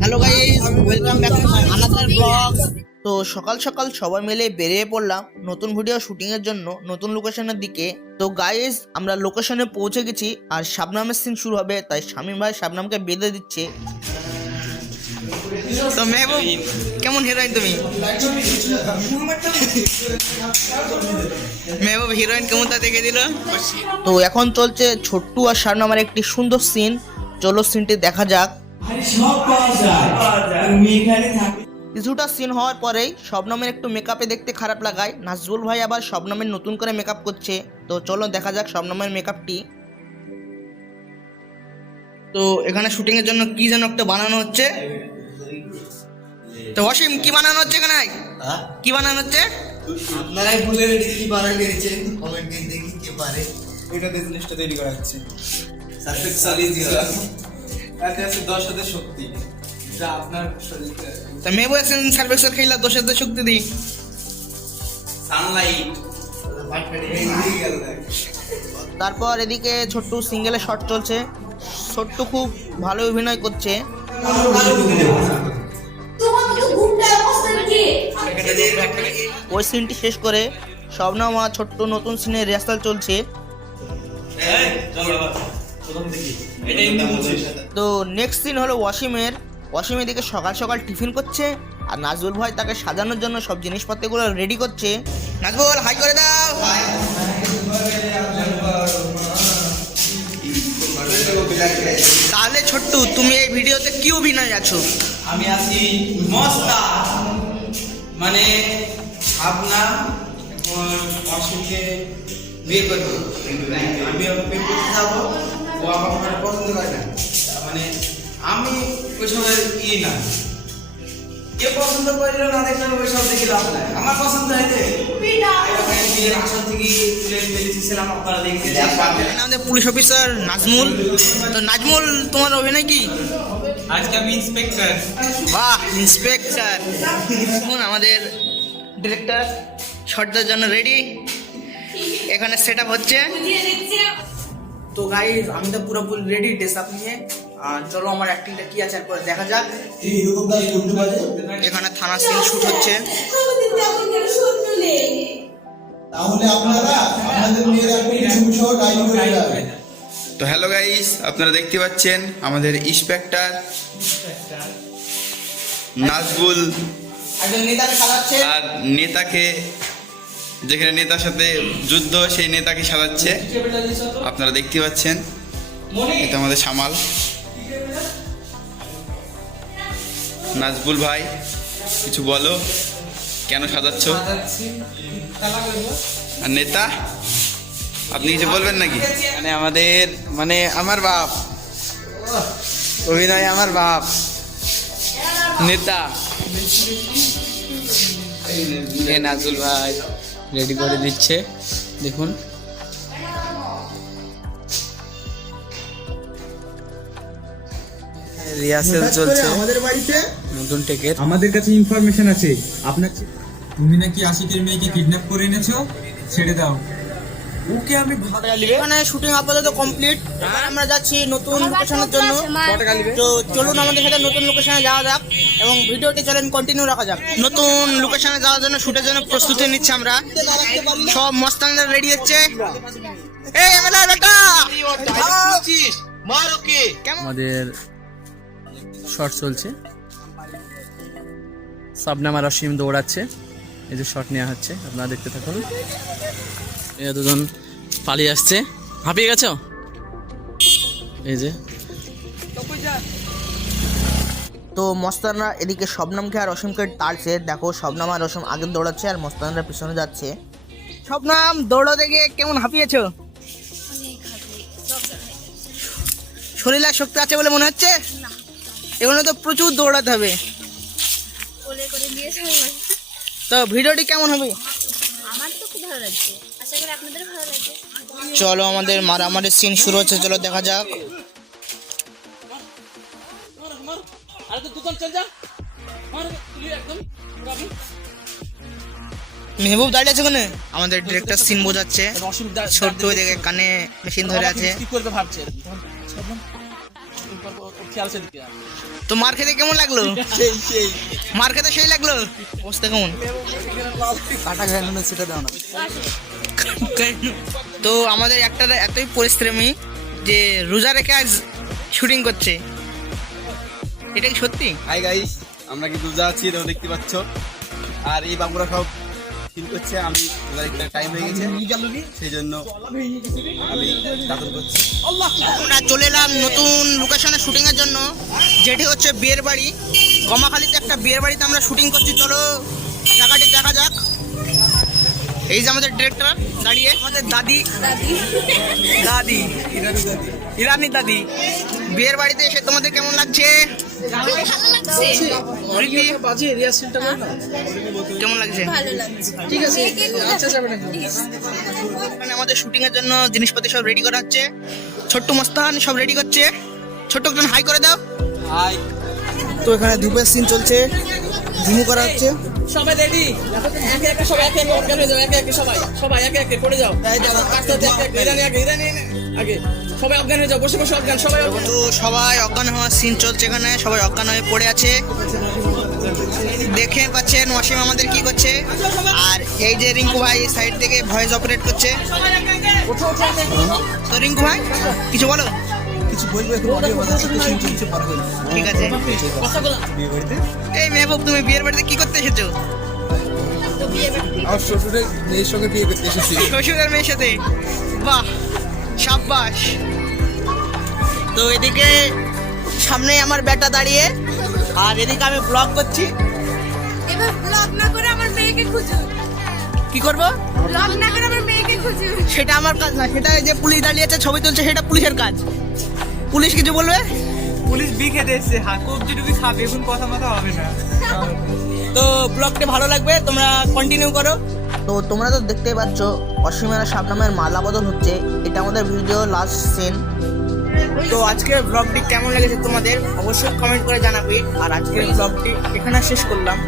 Hello welcome blog তো সকাল সকাল সবাই মিলে বেরিয়ে পড়লাম নতুন ভিডিও শুটিং এর জন্য, নতুন লোকেশনের দিকে। তো গাইজ আমরা লোকেশনে পৌঁছে গেছি আর শাবনামের সিন শুরু হবে, তাই শামীম ভাই শাবনামকে বেঁধে দিচ্ছে। তো মেহবুব, কেমন হিরোইন তুমি? মেহবুব হিরোইন কেমন তা দেখে দিল? তো এখন চলছে ছোট্টু আর শাবনামের একটি সুন্দর সিন চলো সিনটি দেখা যাক। সব পাওয়া যায়। তুমি এখানে থাকো। কিছুটা সিন হওয়ার পরেই শবনমের একটু মেকআপে দেখতে খারাপ লাগায়। নাজরুল ভাই আবার শবনমের নতুন করে মেকআপ করছে। তো চলো দেখা যাক শবনমের মেকআপটি তো এখানে শুটিং এর জন্য কি যেন একটা বানানো হচ্ছে? তো অসীম কি বানানো হচ্ছে এখানে? কি বানানো হচ্ছে? আপনারাই বলে কি বানান নিয়েছেন কমেন্টে দেখি কে পারে। এটা বিজনেসটা তৈরি করা হচ্ছে। আছে দশ হাজার শক্তি যা আপনার শরীরকে তো মেবু এসেন সার্ভিসের খেলা দোষের দোষ শক্তি দিই। সানলাইট। তারপর এদিকে ছোট্টু সিঙ্গেলে শট চলছে। ছোট্টু খুব ভালো অভিনয় করছে। ওই সিনটি শেষ করে শবনম ছোট্ট নতুন সিনের রিহার্সাল চলছে। তো নেক্সট সিন হলো ওয়াসিমের ওয়াসিম এদিকে সকাল সকাল টিফিন করছে আর নাজবুল ভাই তাকে সাজানোর জন্য সব জিনিসপত্রগুলো রেডি করছে। নাজবুল হাই করে দাও। তাহলে ছোট্টু তুমি এই ভিডিওতে কি অভিনয় আছো? আমি আছি মস্তা। মানে আপনার অসুখে বিয়ে করব আমি বিয়ে করতে যাব। ও আমার আমার পছন্দ করে না। মানে আমি ওই সময় ই না। কে পছন্দ করল না দেখলে ওই সব দেখে লাভ নাই। আমার পছন্দ হয়েছে পুলিশ অফিসার নাজমুল। তো নাজমুল তোমার অভিনয় কি? আজকে আমি ইন্সপেক্টর বাহ ইন্সপেক্টর এখন আমাদের ডিরেক্টর শর্টদের জন্য রেডি এখানে সেট আপ হচ্ছে তো গাইজ আমি তো পুরোপুরি রেডি ড্রেস আপ নিয়ে। আর চলো আমার অ্যাক্টিংটা কি আছে একবার দেখা যাক। এখানে থানা সিন শুট হচ্ছে। তাহলে আপনারা আপনাদের মেয়েরা ছবি সহ টাইম করে যাবেন তো হ্যালো গাইস আপনারা দেখতে পাচ্ছেন আমাদের ইন্সপেক্টর নাজবুল আর নেতাকে যেখানে নেতার সাথে যুদ্ধ, সেই নেতাকে সাজাচ্ছে। আপনারা দেখতে পাচ্ছেন। এটা আমাদের সামাল। নাজবুল ভাই, কিছু বলো। কেন সাজাচ্ছ? আর নেতা? আপনি কিছু বলবেন নাকি? মানে আমাদের মানে আমার বাপ। অভিনয় আমার বাপ। নেতা। এ নাজুল ভাই। রেডি করে দিচ্ছে। দেখুন। রিহার্সেল চলছে। আমাদের বাড়িতে। নতুন টেকের। আমাদের কাছে ইনফরমেশন আছে। আপনার তুমি নাকি আশিকের মেয়েকে কিডন্যাপ করে এনেছো? ছেড়ে দাও। ওকে আমি এখানে শুটিং আপাতত কমপ্লিট আমরা যাচ্ছি নতুন লোকেশনের জন্য। তো চলুন আমাদের সাথে নতুন লোকেশনে যাওয়া যাক এবং ভিডিওটি চলেন কন্টিনিউ রাখা যাক। নতুন লোকেশনে যাওয়ার জন্য শুটের জন্য প্রস্তুতি নিচ্ছি আমরা। সব মস্তানরা রেডি হচ্ছে। এই এমএলএ বেটা! কেমন আমাদের শট চলছে। সাবনাম আর অসীম দৌড়াচ্ছে। এই যে শট নেওয়া হচ্ছে। আপনারা দেখতে থাকুন। এরা দুজন পালিয়ে আসছে। হাঁপিয়ে গেছো? এই যে। তো মস্তানরা এদিকে শবনমকে আর অসীমকে টাড়ছে দেখো শবনম আর অসীম আগে দৌড়াচ্ছে আর মস্তানরা পিছনে যাচ্ছে। শবনম দৌড়ো দেখে কেমন হাঁপিয়েছো? শরীরে শক্তি আছে বলে মনে হচ্ছে? এগুলো তো প্রচুর দৌড়াতে হবে। তো ভিডিওটি কেমন হবে? আমার তো খুব ভালো লাগছে। আশা করি আপনাদের ভালো লাগবে। চলো আমাদের মারামারি সিন শুরু হচ্ছে চলো দেখা যাক। মেহবুব দাঁড়িয়ে আছে ওখানে? আমাদের ডিরেক্টর সিন বোঝাচ্ছে। ছোট্ট দেখে কানে মেশিন ধরে আছে। কি করবে ভাবছে তো মার খেতে কেমন লাগল? সেই সেই। মার খেতে সেই লাগল? অবস্থা কেমন? কাটা সেটা দাও না। তো আমাদের একটা এতই পরিশ্রমী যে রোজা রেখে আজ শুটিং করছে। এটা কি সত্যি? হাই গাইস আমরা কিন্তু রোজা আছি এটাও দেখতে পাচ্ছ। আর এই বাবুরা সব ফিল করছে আমি একটা টাইম হয়ে গেছে। সেই জন্য আমি দাদন করছি। আমরা চলে এলাম নতুন লোকেশনে শুটিং এর জন্য যেটি হচ্ছে বিয়ের বাড়ি। গমাখালিতে একটা বিয়ের বাড়িতে আমরা শুটিং করছি চলো জায়গাটি দেখা যাক। এই যে আমাদের ডিরেক্টর দাঁড়িয়ে। আমাদের দাদি। দাদি। ইরানি দাদি। বিয়ের বাড়িতে এসে তোমাদের কেমন লাগছে? ভালো কেমন লাগছে? ঠিক আছে এখানে আমাদের শুটিং এর জন্য জিনিসপত্র সব রেডি করা হচ্ছে। ছোট্ট মস্তান সব রেডি করছে। ছোট্ট একজন হাই করে দাও। হাই তো এখানে ধূপের সিন চলছে। ঝুমু করা হচ্ছে। সবাই রেডি একে একে সবাই একে একে অজ্ঞান হয়ে যাও একে একে সবাই। সবাই একে একে পড়ে যাও। আস্তে আস্তে একে একে ইরানি আগে ইরানি আগে। সবাই অজ্ঞান হয়ে যাও বসে বসে অজ্ঞান সবাই তো সবাই অজ্ঞান হওয়ার সিন চলছে এখানে সবাই অজ্ঞান হয়ে পড়ে আছে। দেখে পাচ্ছেন ওয়াসিম আমাদের কি করছে? আর এই যে রিঙ্কু ভাই সাইড থেকে ভয়েস অপারেট করছে। তো রিঙ্কু ভাই কিছু বলো? কিছু বলব এখন অডিও বাজার সাথে শুনছি কিছু পরে ঠিক আছে। বিয়ে বাড়িতে? এই মেহবুব তুমি বিয়ের বাড়িতে কি করতে এসেছ? আমার শ্বশুরের মেয়ের সঙ্গে বিয়ে করতে এসেছি। শ্বশুরের মেয়ের সাথে? বাহ সাব্বাস। তো এদিকে সামনে আমার বেটা দাঁড়িয়ে আর এদিকে আমি ব্লগ করছি। এবার ব্লগ না করে আমার মেয়েকে কি করব? ব্লগ না করে আমার মেয়েকে খুঁজুন সেটা আমার কাজ না সেটা যে পুলিশ দাঁড়িয়ে আছে ছবি তুলছে সেটা পুলিশের কাজ। পুলিশ কিছু বলবে? পুলিশ বি খেতে এসছে। হা কবজি টুবি খাবে এখন কথা মাথা হবে না। তো ব্লগটা ভালো লাগবে তোমরা কন্টিনিউ করো। তো তোমরা তো দেখতেই পাচ্ছ অসীমের শাবনামের মালা বদল হচ্ছে। এটা আমাদের ভিডিও লাস্ট সিন তো আজকের ব্লগটি কেমন লেগেছে তোমাদের? অবশ্যই কমেন্ট করে জানাবে। আর আজকের ব্লগটি এখানে শেষ করলাম।